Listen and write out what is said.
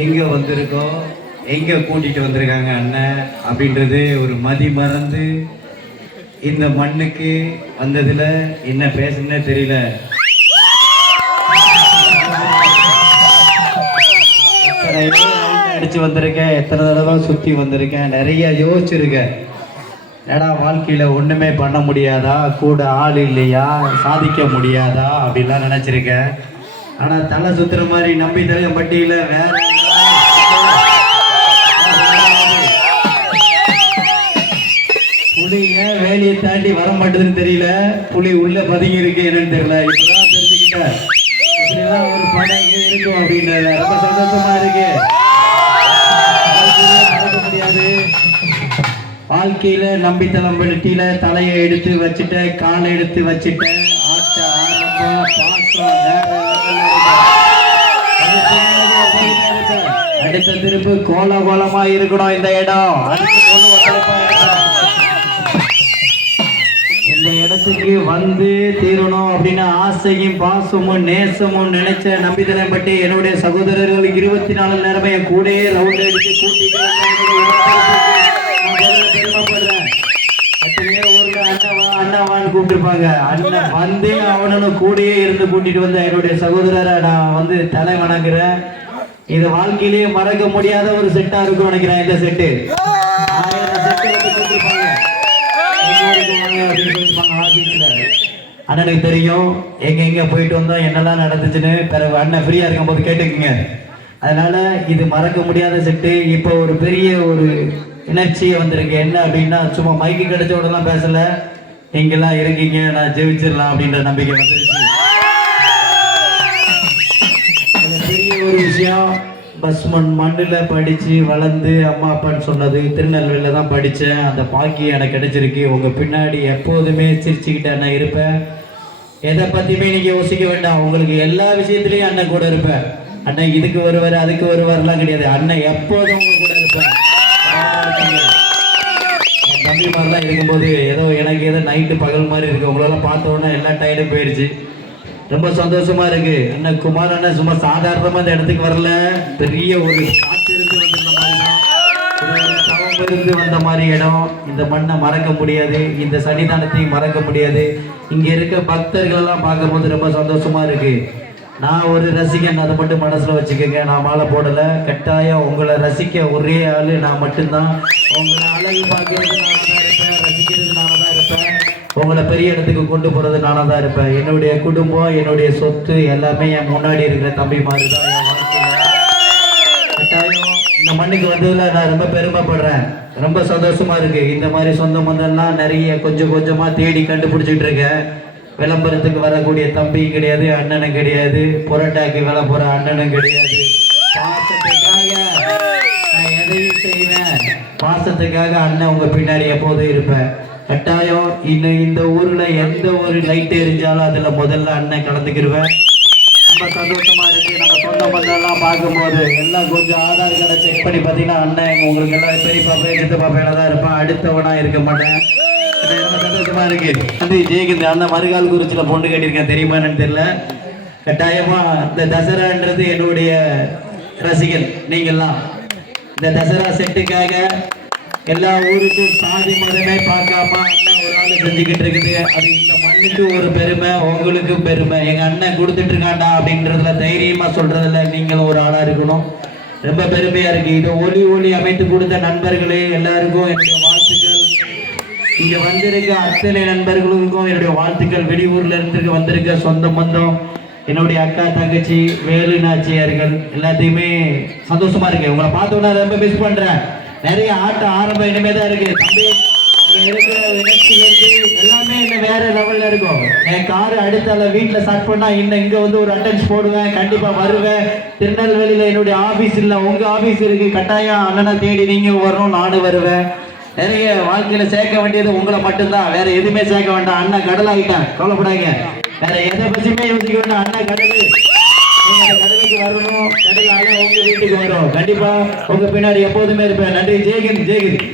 எங்க வந்திருக்கோம், எங்க கூட்டிட்டு வந்திருக்காங்க அண்ணன் அப்படின்றது ஒரு மதி மறந்து இந்த மண்ணுக்கு வந்ததுல என்ன பேசுன்னு தெரியல. அடிச்சு வந்திருக்கேன், எத்தனை தடவை சுத்தி வந்திருக்கேன், நிறைய யோசிச்சிருக்கேன். ஏடா வாழ்க்கையில ஒண்ணுமே பண்ண முடியாதா, கூட ஆள் இல்லையா, சாதிக்க முடியாதா அப்படின்லாம் நினைச்சிருக்கேன். ஆனா தலை சுத்துற மாதிரி நம்பி தலை பட்டியல வேற புலி ஏன் வேலையை தாண்டி வர மாட்டேதுன்னு தெரியல. புலி உள்ள பதுங்கி இருக்கு என்னன்னு தெரியல. இப்பதான் தெரிஞ்சுக்கிட்டேன் இப்படிலாம் ஒரு படம் இருக்கும் அப்படின்னு. ரொம்ப சந்தோஷமா இருக்கு. முடியாது வாழ்க்கையில நம்பித்தளம் பட்டியில தலையை எடுத்து வச்சுட்டேன், காலை எடுத்து வச்சுட்டேன். ஆட்ட ஆரம்பம் அடுத்த திருப்பு கோலமா இருக்கணும் இந்த இடம். இந்த இடத்துக்கு வந்து தீரணும் அப்படின்னு ஆசையும் பாசமும் நேசமும் நினைச்ச நம்பித்தளம் பட்டி என்னுடைய சகோதரர்கள் 24 நேரமே என் கூட ரவுண்ட் அடிச்சு கூட்டிட்டு அண்ணாவான்னு கூப்பிட்டுருப்பாங்க. அண்ணன் வந்து அவனு கூடயே இருந்து கூட்டிட்டு வந்த என்னுடைய சகோதரரை நான் வந்து தலை வணங்குறேன். இது வாழ்க்கையிலேயே மறக்க முடியாத ஒரு செட்டா இருக்கும் நினைக்கிறேன். இந்த செட்டு அண்ணனுக்கு தெரியும் எங்க எங்க போயிட்டு வந்தோம், என்னெல்லாம் நடந்துச்சுன்னு. பிறகு அண்ணன் ஃப்ரீயா இருக்கும் போது கேட்டுக்குங்க. அதனால இது மறக்க முடியாத செட்டு. இப்போ ஒரு பெரிய ஒரு எனர்ஜியை வந்திருக்கு. என்ன அப்படின்னா சும்மா மைக்கு கிடைச்ச உடனே பேசல, நீங்கெல்லாம் இருக்கீங்க, நான் ஜெயிச்சிடலாம் அப்படின்ற நம்பிக்கை வந்துருச்சு. பெரிய ஒரு விஷயம். பஸ்மன் மண்ணில் படித்து வளர்ந்து அம்மா அப்பான்னு சொன்னது திருநெல்வேலியில் தான் படித்தேன். அந்த பாக்கியம் எனக்கு கிடைச்சிருக்கு. உங்கள் பின்னாடி எப்போதுமே சிரிச்சுக்கிட்டு அண்ணன் இருப்பேன். எதை பற்றியுமே நீங்கள் யோசிக்க வேண்டாம். உங்களுக்கு எல்லா விஷயத்துலையும் அண்ணன் கூட இருப்பேன். அண்ணன் இதுக்கு வருவார் அதுக்கு வருவார்லாம் கிடையாது. அண்ணன் எப்போதும் உங்க கூட இருப்பேன். என் தம்பி மாதிரிலாம் இருக்கும்போது எனக்கு ஏதோ நைட்டு பகல் மாதிரி இருக்கு. உங்களெல்லாம் பார்த்த உடனே எல்லா டயர்டும் போயிடுச்சு. ரொம்ப சந்தோஷமா இருக்கு. அண்ணன் குமார் அண்ணன் சும்மா சாதாரணமா இந்த இடத்துக்கு வரல, பெரிய ஒரு காத்திருந்து வந்திருந்த மாதிரி தான், தவம் இருந்து வந்த மாதிரி இடம். இந்த மண்ணை மறக்க முடியாது, இந்த சன்னிதானத்தையும் மறக்க முடியாது. இங்க இருக்க பக்தர்கள் எல்லாம் பார்க்கும் போது ரொம்ப சந்தோஷமா இருக்கு. நான் ஒரு ரசிகன், அதை மட்டும் மனசுல வச்சுக்கோங்க. நான் மாலை போடல. கட்டாயம் உங்களை ரசிக்க ஒரே ஆளு நான் மட்டும்தான். உங்களை அழகு பார்க்கறது நானாக தான் இருப்பேன், ரசிக்கிறது நானாக தான் இருப்பேன், உங்களை பெரிய இடத்துக்கு கொண்டு போறது நானாக தான் இருப்பேன். என்னுடைய குடும்பம், என்னுடைய சொத்து எல்லாமே என் முன்னாடி இருக்கிற தம்பி மாதிரி தான் என் வாழ்க்கையில. கட்டாயம் இந்த மண்ணுக்கு வந்ததுல நான் ரொம்ப பெருமைப்படுறேன். ரொம்ப சந்தோஷமா இருக்கு. இந்த மாதிரி சொந்த பந்தம்லாம் நிறைய கொஞ்சம் கொஞ்சமா தேடி கண்டுபிடிச்சிட்டு இருக்கேன். விளம்பரத்துக்கு வரக்கூடிய தம்பியும் கிடையாது, அண்ணனும் கிடையாது, புரட்டாக்கு வேலை போற அண்ணனும் கிடையாது. பாசத்துக்காக நான் எதையும் செய்வேன். பாசத்துக்காக அண்ணன் உங்க பின்னாடி எப்போதும் இருப்பேன். கட்டாயம் இன்னும் இந்த ஊர்ல எந்த ஒரு லைட் எரிஞ்சாலும் அதுல முதல்ல அண்ணன் கலந்துக்கிடுவேன். ரொம்ப சந்தோஷமா இருக்கு. நம்ம சொந்த பந்தெல்லாம் பார்க்கும்போது எல்லாம் கொஞ்சம் ஆதார் கார்டை செக் பண்ணி பார்த்தீங்கன்னா அண்ணன் உங்களுக்கு எல்லாம் பெரியப்பா சித்தப்பா பையனா தான் இருப்பேன், அடுத்தவனா இருக்க மாட்டேன். சந்தோஷமா இருக்கு. ஜெயகிந்த அண்ணன் மறுகால் குறிச்சில பொண்ணு கட்டியிருக்கேன், தெரியுமா என்னன்னு தெரியல. கட்டாயமா இந்த தசரான்றது என்னுடைய ரசிகன் நீங்கெல்லாம். இந்த தசரா செட்டுக்காக எல்லா ஊருக்கும் சாதி மதமே பார்க்காம அண்ணன் ஒரு ஆள் செஞ்சுக்கிட்டு இருக்குது. அது இந்த மண்ணுக்கு ஒரு பெருமை, உங்களுக்கும் பெருமை. எங்க அண்ணன் கொடுத்துட்டு இருக்காண்டா அப்படின்றதுல தைரியமா சொல்றதுல நீங்களும் ஒரு ஆளா இருக்கணும். ரொம்ப பெருமையா இருக்கு. இதை ஒளி அமைத்து கொடுத்த நண்பர்களே எல்லாருக்கும் என்னுடைய வாழ்த்துக்கள். இங்க வந்திருக்க அத்தனை நண்பர்களுக்கும் என்னுடைய வாழ்த்துக்கள். வெளியூர்ல இருந்து வந்திருக்க சொந்த பந்தம், என்னுடைய அக்கா தங்கச்சி வேலு நாச்சியார்கள் எல்லாத்தையுமே சந்தோஷமா இருக்கு. உங்களை பார்த்தோன்னா ரொம்ப மிஸ் பண்றேன். நிறைய ஆட்டம் ஆரம்பம் இனிமே தான் இருக்கு. தம்பி இங்க இருக்கிற நிகழ்ச்சியிலிருந்து எல்லாமே இன்னும் வேற லெவல்ல இருக்கும். என் காரு அடுத்தால வீட்டுல ஸ்டார்ட் பண்ணா இன்னும் இங்க வந்து ஒரு அட்டென்ஸ் போடுவேன், கண்டிப்பா வருவேன். திருநெல்வேலியில என்னுடைய ஆபீஸ் இல்ல, உங்க ஆபீஸ் இருக்கு. கட்டாயம் அண்ணனை தேடி நீங்க வரணும், நானும் வருவேன். நிறைய வாழ்க்கையில சேர்க்க வேண்டியது உங்களை மட்டும்தான், வேற எதுவுமே சேர்க்க வேண்டாம். அண்ணன் கடல் ஆகிட்டேன், கவலைப்படாங்க. வேற எதை பத்தியுமே யோசிக்க வேண்டாம். அண்ணன் கடல், நீங்க கடலுக்கு வரணும், கடல் ஆக உங்க வீட்டுக்கு வரும். கண்டிப்பா உங்க பின்னாடி எப்போதுமே இருப்பேன். நன்றி. ஜெயகிந்த்.